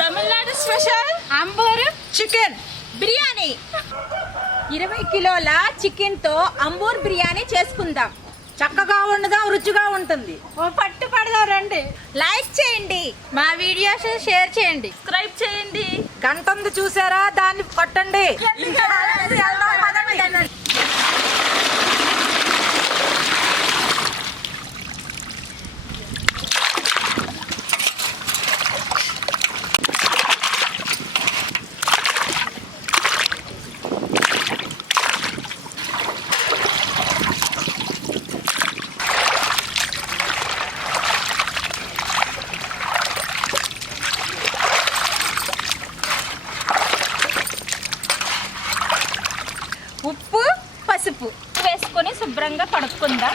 Tamil Nadu special Ambur chicken biryani. 20 కిలోల chicken తో అంబూర్ బిర్యానీ చేసుకుందాం. చక్కగా వండుదాం, రుచిగా ఉంటుంది. పట్టు పడదాం రండి. లైక్ చేయండి, మా వీడియోస్ షేర్ చేయండి, సబ్స్క్రైబ్ చేయండి. గంట ఉంది చూసారా, దాన్ని కొట్టండి. ఉప్పు, పసుపు వేసుకొని శుభ్రంగా కడుక్కుందాం.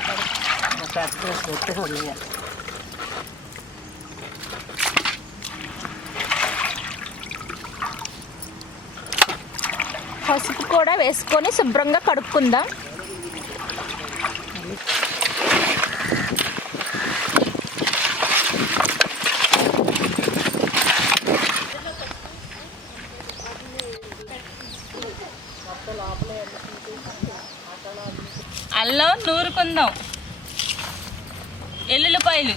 పసుపు కూడా వేసుకొని శుభ్రంగా కడుక్కుందాం. అల్లం నూరుకుందాం. ఎల్లుల్లిపాయలు,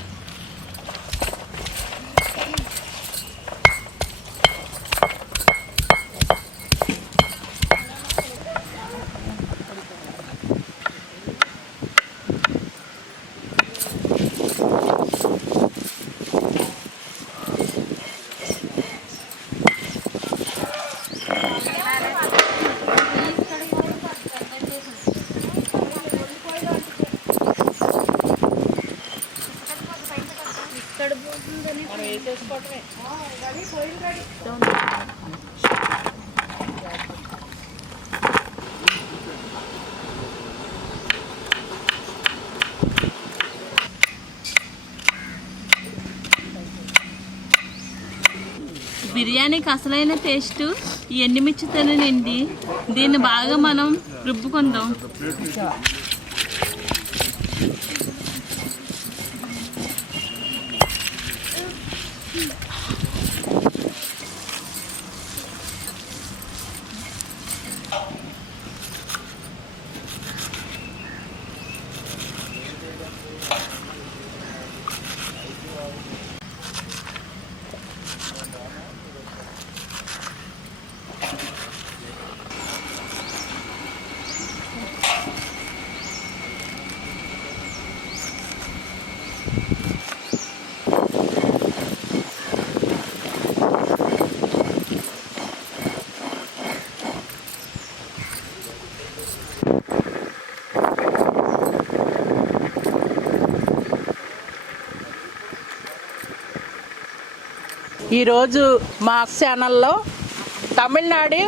బిర్యానీకి అసలైన టేస్ట్ ఈ ఎండుమిర్చితోనేనండి. దీన్ని బాగా మనం రుబ్బుకుందాం. ఈరోజు మా ఛానల్లో తమిళనాడు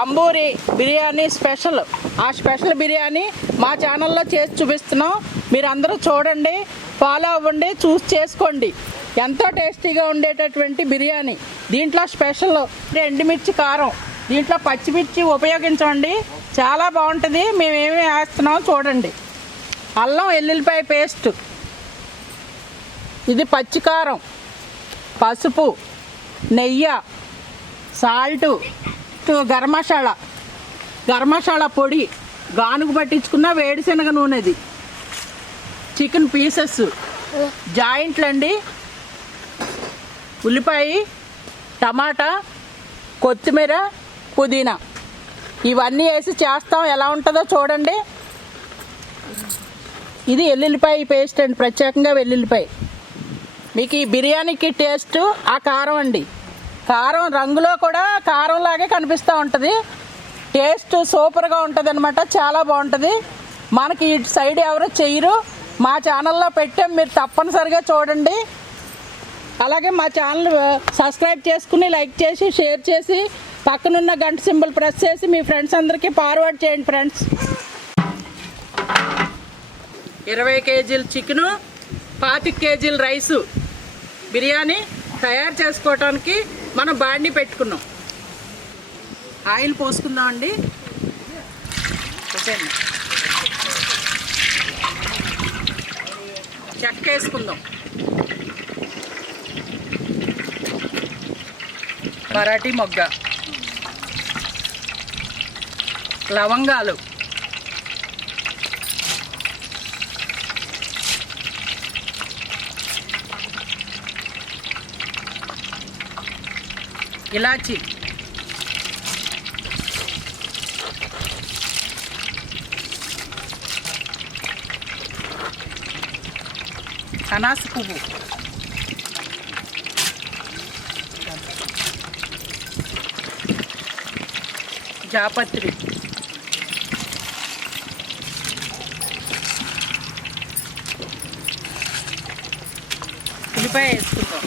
అంబూరి బిర్యానీ స్పెషల్, ఆ స్పెషల్ బిర్యానీ మా ఛానల్లో చేసి చూపిస్తున్నాం. మీరు అందరూ చూడండి, ఫాలో అవ్వండి, చూసి చేసుకోండి. ఎంతో టేస్టీగా ఉండేటటువంటి బిర్యానీ. దీంట్లో స్పెషల్ ఎండుమిర్చి కారం, దీంట్లో పచ్చిమిర్చి ఉపయోగించండి, చాలా బాగుంటుంది. మేమేమి వేస్తున్నాం చూడండి. అల్లం వెల్లుల్లిపాయ పేస్ట్, ఇది పచ్చికారం, పసుపు, నెయ్యి, సాల్టు, గరం మసాలా పొడి, గానుగు పట్టించుకున్న వేడిశనగ నూనెది, చికెన్ పీసెస్, జాయింట్లు అండి, ఉల్లిపాయ, టమాటా, కొత్తిమీర, పుదీనా, ఇవన్నీ వేసి చేస్తాం. ఎలా ఉంటుందో చూడండి. ఇది వెల్లుల్లిపాయ పేస్ట్ అండి, ప్రత్యేకంగా వెల్లుల్లిపాయ. మీకు ఈ బిర్యానీకి టేస్ట్ ఆ కారం అండి. కారం రంగులో కూడా కారంలాగే కనిపిస్తూ ఉంటుంది. టేస్ట్ సూపర్గా ఉంటుంది అనమాట, చాలా బాగుంటుంది. మనకి ఇటు సైడ్ ఎవరు చెయ్యరు, మా ఛానల్లో పెట్టాం, మీరు తప్పనిసరిగా చూడండి. అలాగే మా ఛానల్ సబ్స్క్రైబ్ చేసుకుని లైక్ చేసి షేర్ చేసి పక్కనున్న గంట సింబల్ ప్రెస్ చేసి మీ ఫ్రెండ్స్ అందరికీ ఫార్వర్డ్ చేయండి. ఫ్రెండ్స్, 20 కేజీల చికెను, 25 కేజీల రైసు బిర్యానీ తయారు చేసుకోవటానికి మనం బాండి పెట్టుకున్నాం. ఆయిల్ పోసుకుందాం అండి. చెక్క వేసుకుందాం. మరాఠీ మొగ్గ, లవంగాలు, ఇలాచి, అనాస పువ్వు, జాపత్రి, ఉల్లిపాయ వేసుకుంటాం.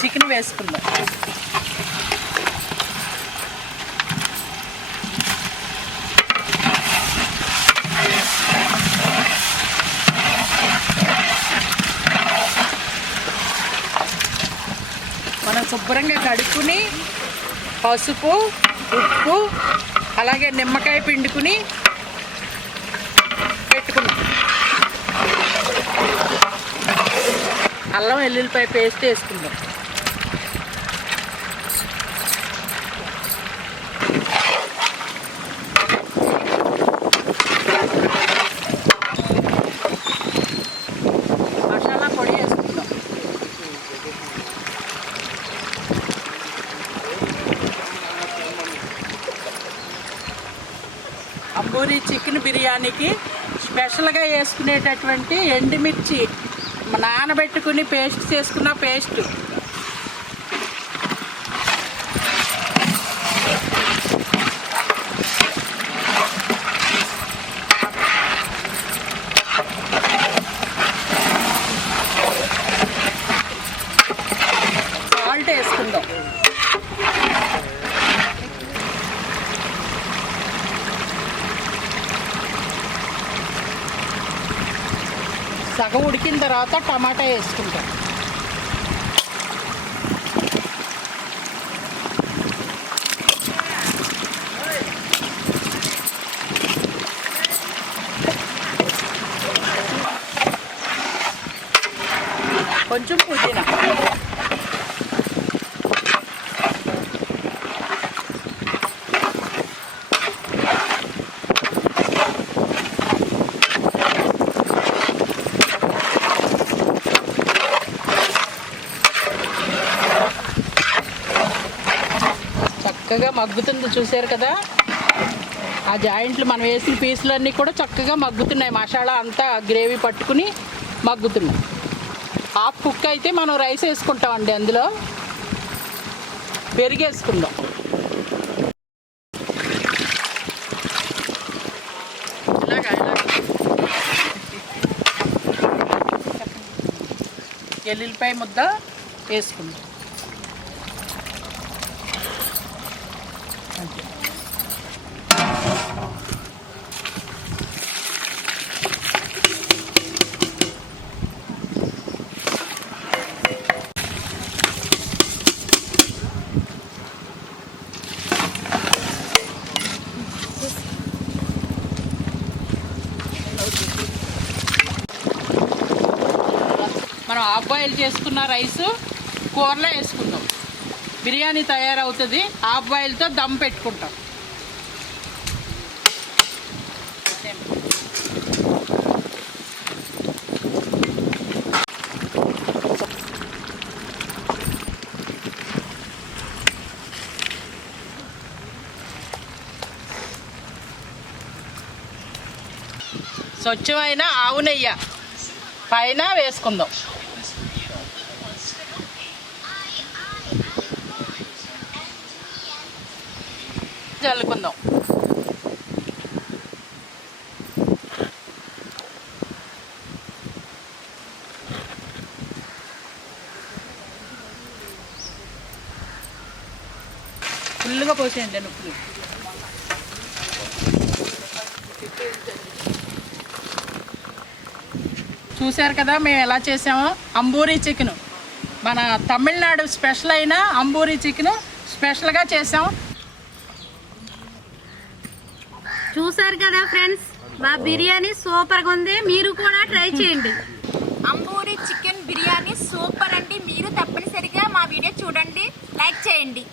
చికెన్ వేసుకుందాం. మనం శుభ్రంగా కడుక్కుని పసుపు, ఉప్పు, అలాగే నిమ్మకాయ పిండుకుని పెట్టుకున్నాం. అల్లం వెల్లుల్లిపాయ పేస్ట్ వేసుకుందాం. మసాలా పొడి వేసుకుందాం. అంబూరి చికెన్ బిర్యానీకి స్పెషల్గా వేసుకునేటటువంటి ఎండుమిర్చి నానబెట్టుకుని పేస్ట్ చేసుకున్న పేస్ట్, సాల్ట్ వేసుకుందాం. సగం ఉడికిన తర్వాత టమాటా వేసుకుంటాం. కొంచెం పుదీనా, చక్కగా మగ్గుతుంది. చూసారు కదా, ఆ జాయింట్లు మనం వేసిన పీసులన్నీ కూడా చక్కగా మగ్గుతున్నాయి. మసాలా అంతా గ్రేవీ పట్టుకుని మగ్గుతున్నాయి. హాఫ్ కుక్ అయితే మనం రైస్ వేసుకుంటామండి. అందులో పెరిగేసుకుందాం. ఎల్లుల్లిపాయ ముద్ద వేసుకుందాం. మనం హాఫ్ బాయిల్ చేసుకున్న రైస్ కూరలో వేసుకుందాం. బిర్యానీ తయారవుతుంది. హాఫ్ బాయిల్తో దమ్ పెట్టుకుంటాం. స్వచ్ఛమైన ఆవు నెయ్యి పైన వేసుకుందాం. చల్లుకుందాం. ఫుల్గా పోసేయండి నొప్పులు. చూశారు కదా మేము ఎలా చేసామో. అంబూరి చికెన్ మన తమిళనాడు స్పెషల్ అయిన అంబూరి చికెన్ స్పెషల్గా చేసాం. చూసారు కదా ఫ్రెండ్స్, మా బిర్యానీ సూపర్గా ఉంది, మీరు కూడా ట్రై చేయండి. అంబూరి చికెన్ బిర్యానీ సూపర్ అండి. మీరు తప్పనిసరిగా మా వీడియో చూడండి, లైక్ చేయండి.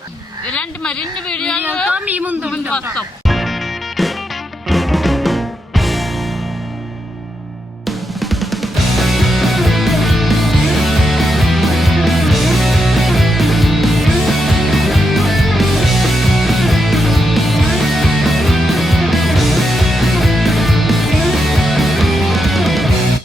ఇలాంటి మరిన్ని వీడియోలతో వీడియోతో మీ ముందు ఉంటాం. వస్తాం.